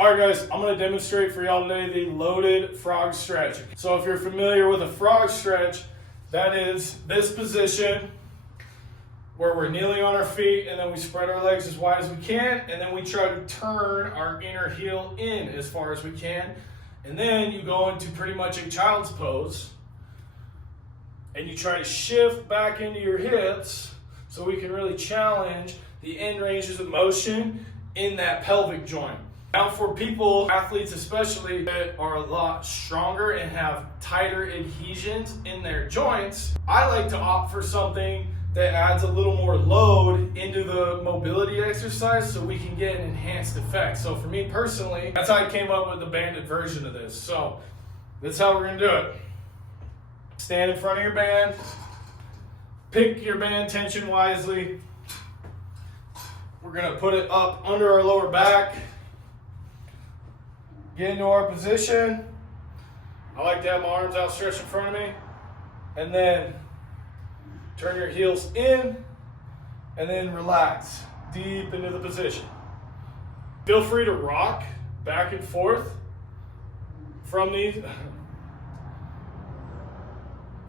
All right, guys, I'm gonna demonstrate for y'all today the loaded frog stretch. So if you're familiar with a frog stretch, that is this position where we're kneeling on our feet and then we spread our legs as wide as we can, and then we try to turn our inner heel in as far as we can. And then you go into pretty much a child's pose and you try to shift back into your hips so we can really challenge the end ranges of motion in that pelvic joint. Now for people, athletes especially, that are a lot stronger and have tighter adhesions in their joints, I like to opt for something that adds a little more load into the mobility exercise so we can get an enhanced effect. So for me personally, that's how I came up with the banded version of this. So that's how we're gonna do it. Stand in front of your band, pick your band tension wisely. We're gonna put it up under our lower back. Get into our position. I like to have my arms outstretched in front of me. And then turn your heels in and then relax deep into the position. Feel free to rock back and forth from these.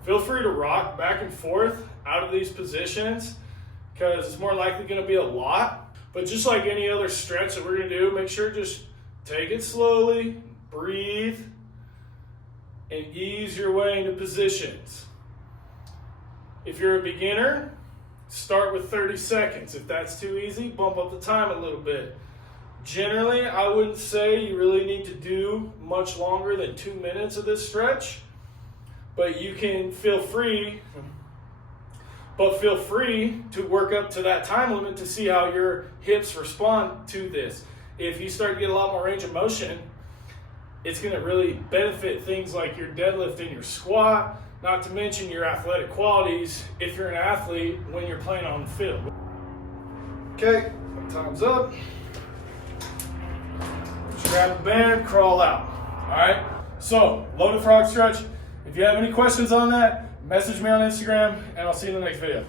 Feel free to rock back and forth out of these positions because it's more likely going to be a lot. But just like any other stretch that we're going to do, make sure just take it slowly, breathe, and ease your way into positions. If you're a beginner, start with 30 seconds. If that's too easy, bump up the time a little bit. Generally, I wouldn't say you really need to do much longer than 2 minutes of this stretch, but you can feel free to work up to that time limit to see how your hips respond to this. If you start to get a lot more range of motion, it's going to really benefit things like your deadlift and your squat, not to mention your athletic qualities if you're an athlete when you're playing on the field. Okay, time's up. Just grab the band, crawl out. All right, so loaded frog stretch. If you have any questions on that, message me on Instagram, and I'll see you in the next video.